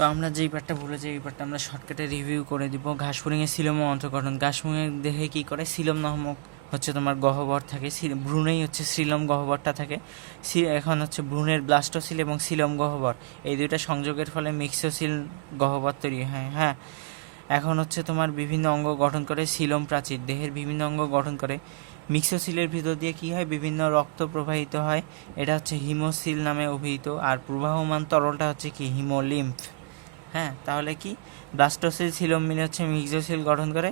তো আমরা যেই পার্টটা ভুলে যাই এই পার্টটা আমরা শর্টকাটে রিভিউ করে দিব। ঘাসফড়িংয়ের সিলোম ও অন্তর্গঠন। ঘাসফড়িংয়ের দেহে কী করে, সিলোম নামক হচ্ছে তোমার গহ্বর থাকে, ভ্রূণেই হচ্ছে সিলোম গহ্বরটা থাকে। এখন হচ্ছে ভ্রূণের ব্লাস্টোসিল এবং সিলোম গহ্বর এই দুইটা সংযোগের ফলে মিক্সোসিল গহ্বর তৈরি হয়। হ্যাঁ, এখন হচ্ছে তোমার বিভিন্ন অঙ্গ গঠন করে সিলোম প্রাচীর, দেহের বিভিন্ন অঙ্গ গঠন করে। মিক্সোসিলের ভিতর দিয়ে কী হয়, বিভিন্ন রক্ত প্রবাহিত হয়, এটা হচ্ছে হিমোসিল নামে অভিহিত। আর প্রবাহমান তরলটা হচ্ছে কি, হিমোলিম্ফ। হ্যাঁ, তাহলে কি ব্লাস্টোসিল সিলোম মিলে হচ্ছে মিক্সোসিল গঠন করে,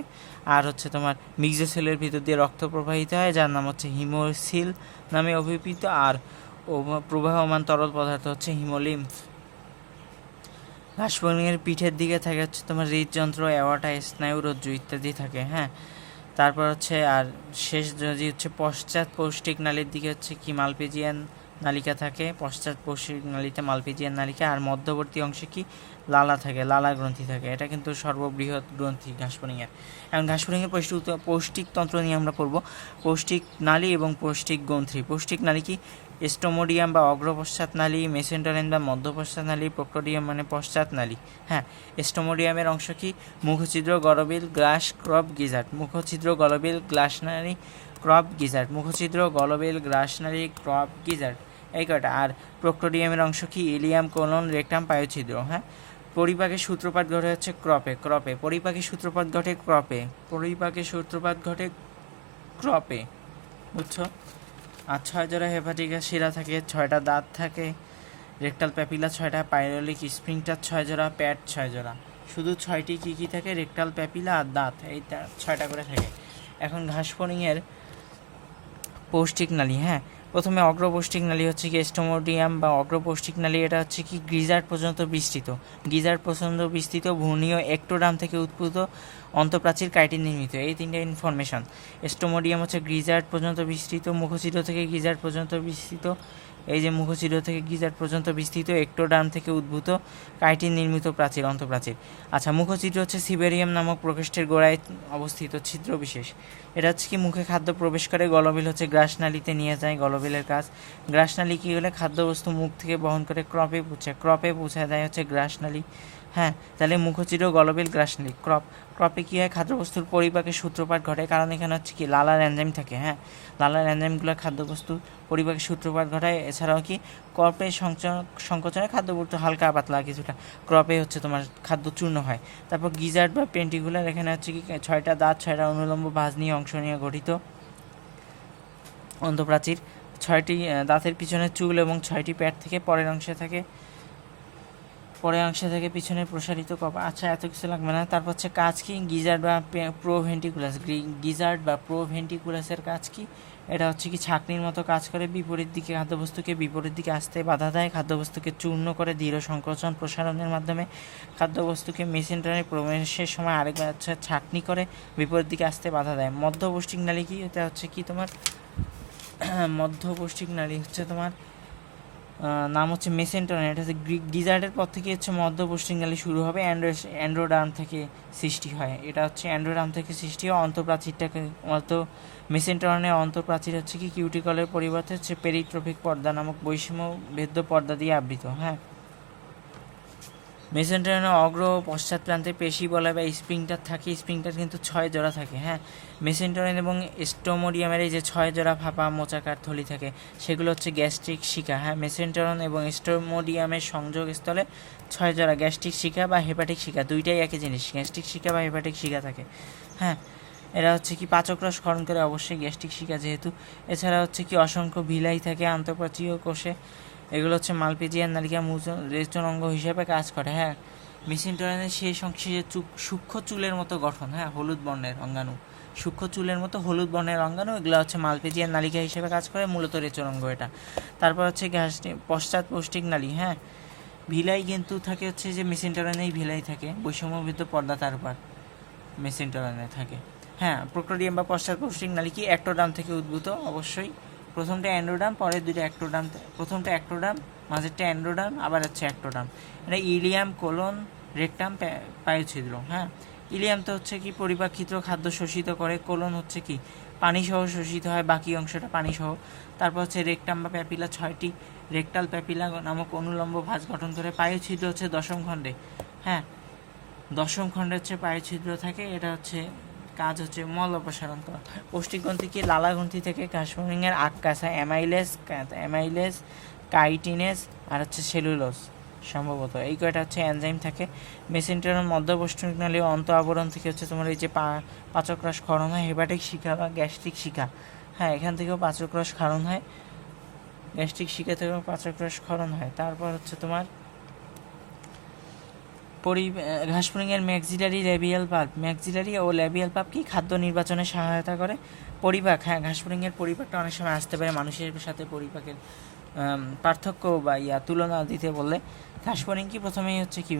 আর হচ্ছে তোমার মিক্সোসিলের ভিতর দিয়ে রক্ত প্রবাহিত হয় যার নাম হচ্ছে হিমোসিল নামে অভিহিত, আর প্রবাহমান তরল পদার্থ হচ্ছে হিমোলিম্ফ। ঘাসফড়িংয়ের পিঠের দিকে থাকে হচ্ছে তোমার হৃদযন্ত্র, অ্যাওর্টা, স্নায়ুরজ্জু ইত্যাদি থাকে। হ্যাঁ, তারপর হচ্ছে আর শেষ যদি হচ্ছে পশ্চাৎ পৌষ্টিক নালীর দিকে হচ্ছে কি মালপিজিয়ান নালিকা থাকে, পশ্চাৎ পৌষ্টিক নালীতে মালপিজিয়ান নালিকা, আর মধ্যবর্তী অংশে কি লালা থাকে, লালা গ্রন্থি থাকে। এটা কিন্তু সর্ববৃহৎ গ্রন্থি ঘাসফড়িংয়ের। এখন ঘাসফড়িংয়ের পৌষ্টিক তন্ত্র নিয়ে আমরা পড়ব। পৌষ্টিক নালী এবং পৌষ্টিক গ্রন্থি। পৌষ্টিক নালী কি, স্টোমোডিয়াম বা অগ্রপশ্চাৎ নালী, মেসেন্টারেন বা মধ্যপশ্চাৎ নালী, প্রোক্টোডিয়াম মানে পশ্চাৎ নালী। হ্যাঁ, স্টোমোডিয়ামের অংশ কি, মুখছিদ্র, গলবিল, গ্লাস, ক্রপ, গিজার্ড। মুখছিদ্র, গলবিল, গ্লাস নালী, ক্রপ, গিজার্ড। মুখছিদ্র, গলবিল, গ্লাস নালী, ক্রপ, গিজার্ড, এই কয়টা। আর প্রোক্টোডিয়ামের অংশ কি, ইলিয়াম, কোলন, রেকটাম, পায়োছিদ্র। হ্যাঁ, পরিপাকের সূত্রপাত ঘটে হচ্ছে ক্রপে। পরিপাকের সূত্রপাত ঘটে ক্রপে। পরিপাকের সূত্রপাত ঘটে ক্রপে, বুঝছো? আর 6 জোড়া হেপাটিকাস শিরা থাকে, 6টা দাঁত থাকে, রেকটাল প্যাপিলা 6টা, পাইরোলিক স্ফিংক্টার 6 জোড়া, প্যাড 6 জোড়া। শুধু 6টি কী থাকে, রেকটাল প্যাপিলা আর দাঁত, এইটা 6টা করে থাকে। এখন ঘাসফড়িংয়ের পৌষ্টিক নালী। হ্যাঁ, প্রথমে অগ্রপৌষ্টিক নালী হচ্ছে কি স্টোমোডিয়াম বা অগ্রপৌষ্টিক নালী, এটা হচ্ছে কি গিজার্ড পর্যন্ত বিস্তৃত। গিজার্ড পর্যন্ত বিস্তৃত, ভ্রূণীয় একটোডাম থেকে উৎপূত, অন্তঃপ্রাচীর কাইটিন নির্মিত। এই তিনটা ইনফরমেশন। স্টোমোডিয়াম হচ্ছে গিজার্ড পর্যন্ত বিস্তৃত, মুখছিদ্র থেকে গিজার্ড পর্যন্ত বিস্তৃত। এই যে মুখছিদ্র থেকে গিজার্ড পর্যন্ত বিস্তৃত, একটোডার্ম থেকে উদ্ভূত, কাইটিন নির্মিত প্রাচীর, অন্তঃপ্রাচীর। আচ্ছা, মুখছিদ্র হচ্ছে সিবেরিয়াম নামক প্রকোষ্ঠের গোড়ায় অবস্থিত ছিদ্র বিশেষ। এটা হচ্ছে কি মুখে খাদ্য প্রবেশ করে, গলবিল হচ্ছে গ্রাসনালীতে নিয়ে যায়, গলবিলের কাজ। গ্রাসনালী কী হলে খাদ্যবস্তু মুখ থেকে বহন করে ক্রপে পৌঁছায় দেয় হচ্ছে গ্রাসনালী। হ্যাঁ, তাহলে মুখছিদ্র, গলবিল, গ্রাসনালী, ক্রপে কী হয়, খাদ্যবস্তুর পরিপাকের সূত্রপাত ঘটে, কারণ এখানে হচ্ছে কি লালার এনজাইম থাকে। হ্যাঁ, লালার এনজাইমগুলো খাদ্যবস্তু পরিপাকের সূত্রপাত ঘটায়। এছাড়াও কি ক্রপে সংকোচনে খাদ্যবস্তু হালকা পাতলা কিছুটা ক্রপে হচ্ছে তোমার খাদ্য চূর্ণ হয়। তারপর গিজার্ড বা পেন্টিকুলার, এখানে হচ্ছে কি 6টা দাঁত, 6টা অনুলম্ব ভাঁজ নিয়ে অংশ নিয়ে গঠিত অন্তঃপ্রাচীর। 6টি দাঁতের পিছনে চুল এবং 6টি প্যাড থেকে পরের অংশে পিছনে প্রসারিত কপা। আচ্ছা, এত কিছু লাগবে না। তারপর হচ্ছে কাজ কি, গিজার্ড বা প্রোভেন্টিকুলাসের কাজ কি, এটা হচ্ছে কি ছাঁকনির মতো কাজ করে, বিপরীত দিকে খাদ্যবস্তুকে বিপরীত দিকে আসতে বাধা দেয়, খাদ্যবস্তুকে চূর্ণ করে দৃঢ় সংকোচন প্রসারণের মাধ্যমে, খাদ্যবস্তুকে মেসেন্টারে প্রবেশের সময় আরেকবার হচ্ছে ছাঁকনি করে বিপরীত দিকে আসতে বাধা দেয়। মধ্যপৌষ্টিক নালী কি, এটা হচ্ছে কি তোমার মধ্যপৌষ্টিক নালী হচ্ছে তোমার নাম হচ্ছে মেসেন্টারন। এটা হচ্ছে গিজার্ডের পর থেকে হচ্ছে মধ্যপৌষ্টিক নালী শুরু হবে, অ্যান্ড্রোডার্ম থেকে সৃষ্টি হয়। এটা হচ্ছে অ্যান্ড্রোডার্ম থেকে সৃষ্টি হয়। অন্তঃপ্রাচীরটাকে মেসেন্টারনের অন্তঃপ্রাচীর হচ্ছে কি কিউটিকলের পরিবর্তে হচ্ছে পেরিট্রফিক পর্দা নামক বৈষম্য ভেদ্য পর্দা দিয়ে আবৃত। হ্যাঁ, মেসেন্টারনের অগ্র ও পশ্চাৎ প্রান্তে পেশি বলা বা স্প্রিংটার থাকে, স্প্রিংটার কিন্তু 6 জোড়া থাকে। হ্যাঁ, মেসেন্টারন এবং স্টোমোডিয়ামের এই যে 6 জোড়া ফাঁপা মোচাকার থলি থাকে সেগুলো হচ্ছে গ্যাস্ট্রিক শিকা। হ্যাঁ, মেসেন্টারন এবং স্টোমোডিয়ামের সংযোগস্থলে 6 জোড়া গ্যাস্ট্রিক শিকা বা হেপাটিক শিকা, দুইটাই একই জিনিস, গ্যাস্ট্রিক শিকা বা হেপাটিক শিকা থাকে। হ্যাঁ, এরা হচ্ছে কি পাচক রস ক্ষরণ করে, অবশ্যই গ্যাস্ট্রিক শিকা যেহেতু। এছাড়া হচ্ছে কি অসংখ্য ভিলাই থাকে আন্তঃপ্রাচীয় কোষে, এগুলো হচ্ছে মালপিজিয়ান নালিকা রেচন অঙ্গ হিসেবে কাজ করে। হ্যাঁ, মেসেন্টারনের শেষ অংশে যে সূক্ষ্ম চুলের মতো গঠন, হ্যাঁ হলুদ বর্ণের অঙ্গাণু, সূক্ষ্ম চুলের মতো হলুদ বর্ণের অঙ্গাণু, এগুলো হচ্ছে মালপিজিয়ান নালিকা হিসেবে কাজ করে, মূলত রেচন অঙ্গ এটা। তারপর হচ্ছে পশ্চাৎ পৌষ্টিক নালী। হ্যাঁ, ভিলাই কিন্তু থাকে হচ্ছে যে মেসেন্টারনেই ভিলাই থাকে, বৈষম্যবৃদ্ধ পর্দা তার উপর মেসেন্টারনে থাকে। হ্যাঁ, প্রোক্টোডিয়াম বা পশ্চাৎ পৌষ্টিক নালী কি অ্যাক্টোডার্ম থেকে উদ্ভূত, অবশ্যই। প্রথমটা অ্যান্ড্রোডার্ম, পরের দুইটা অ্যাক্টোডার্ম। প্রথমটা অ্যাক্টোডার্ম, মাঝেরটা অ্যান্ড্রোডার্ম, আবার হচ্ছে অ্যাক্টোডার্ম। এটা ইলিয়াম, কোলন, রেকটাম, পায়োছিদ্র। হ্যাঁ, ইলিয়াম তো হচ্ছে কি পরিপাকৃত খাদ্য শোষিত করে, কোলন হচ্ছে কি পানিসহ শোষিত হয়, বাকি অংশটা পানিসহ। তারপর হচ্ছে রেকটাম বা প্যাপিলা 6টি রেকটাল প্যাপিলা নামক অনুলম্ব ভাঁজ গঠন করে। পায়ুছিদ্র হচ্ছে দশম খণ্ডে, হ্যাঁ দশম খণ্ডে হচ্ছে পায়ুছিদ্র থাকে। এটা হচ্ছে কাজ হচ্ছে মল অপসারণ করা। পৌষ্টিক গ্রন্থি কি? লালা গ্রন্থি থেকে ঘাসফড়িংয়ের আক্কাস হয়, অ্যামাইলেস কাইটিনেস আর হচ্ছে সেলুলোজ সম্ভবত, এই কয়টা হচ্ছে এনজাইম থাকে। মেসেন্টেরন মধ্যপৌষ্টিক নালী ও অন্ত আবরণ থেকে হচ্ছে তোমার এই যে পাচক রস ক্ষরণ হয়, হেপাটিক শিখা বা গ্যাস্ট্রিক শিখা, হ্যাঁ এখান থেকেও পাচক রস ক্ষরণ হয়, গ্যাস্ট্রিক শিখা থেকেও পাচক রস ক্ষরণ হয়। তারপর হচ্ছে তোমার ঘাসফড়িংয়ের ম্যাক্সিলারি ল্যাবিয়াল পাল্প, ম্যাক্সিলারি ও ল্যাবিয়াল পাল্প কি? খাদ্য নির্বাচনে সহায়তা করে। পরিপাক, হ্যাঁ ঘাসফড়িংয়ের পরিপাকটা অনেক সময় আসতে পারে মানুষের সাথে পরিপাকের পার্থক্য বা তুলনা দিতে বললে। ঘাসফড়িং কি প্রথমেই হচ্ছে কি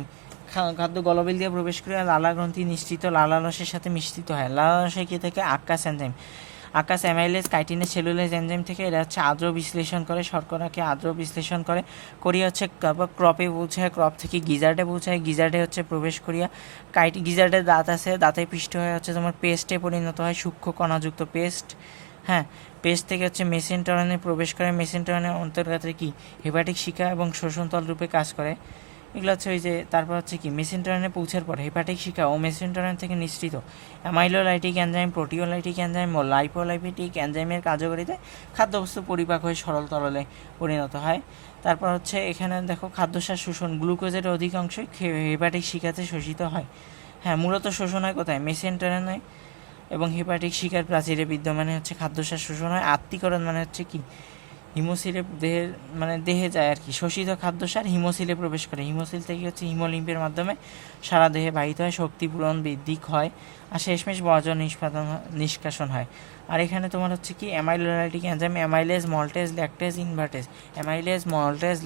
খাদ্য গলবিল দিয়ে প্রবেশ করে লালা গ্রন্থি নিঃসৃত লালারসের সাথে মিশ্রিত হয়। লালারসে কি থেকে? আক্কাস এনজাইম, আকাশ অ্যামাইলেজ কাইটিনেস সেলুলোজ এনজাইম থেকে এরা হচ্ছে আর্দ্র বিশ্লেষণ করে, শর্করাকে আর্দ্র বিশ্লেষণ করিয়া হচ্ছে ক্রপে পৌঁছায়, ক্রপ থেকে গিজার্ডে পৌঁছায়, গিজার্ডে হচ্ছে প্রবেশ করিয়া গিজার্ডের দাঁত আছে, দাঁতে পিষ্ট হয়ে হচ্ছে তোমার পেস্টে পরিণত হয়, সূক্ষ্ম কণাযুক্ত পেস্ট, হ্যাঁ পেস্ট থেকে হচ্ছে মেসেন্টেরনে প্রবেশ করে। মেসেন্টেরনের অন্তর্গতে কি? হেপাটিক শিখা এবং শোষণতল রূপে কাজ করে। এগুলো হচ্ছে ওই যে তারপর হচ্ছে কি মেসেন্টেরনে পৌঁছার পর হেপাটিক শিখা ও মেসেন্টেরন থেকে নিঃসৃত অ্যামাইলোলাইটিক এনজাইম, প্রোটিওলাইটিক এনজাইম ও লাইপোলাইপিটিক এনজাইমের কার্যকারিতায় খাদ্যবস্তু পরিপাক হয়ে সরল তরলে পরিণত হয়। তারপর হচ্ছে এখানে দেখো খাদ্যসার শোষণ, গ্লুকোজের অধিকাংশই হেপাটিক শিখাতে শোষিত হয়। হ্যাঁ মূলত শোষণ হয় কোথায়? মেসেন্টেরনে এবং হেপাটিক শিখার প্রাচীরে বিদ্যমানে হচ্ছে খাদ্যসার শোষণ হয়। আত্তীকরণ মানে হচ্ছে কি? হিমোসিলে দেহে যায় আর কি। শোষিত খাদ্যসার হিমোসিলে প্রবেশ করে, হিমোসিল থেকে হচ্ছে হিমোলিম্পের মাধ্যমে সারা দেহে বাহিত হয়, শক্তি পূরণ বৃদ্ধি হয় আর শেষমেশ বর্জ্য নিষ্কাশন হয়। আর এখানে তোমার হচ্ছে কি amylolytic enzyme, amylase maltase lactase invertase, amylase maltase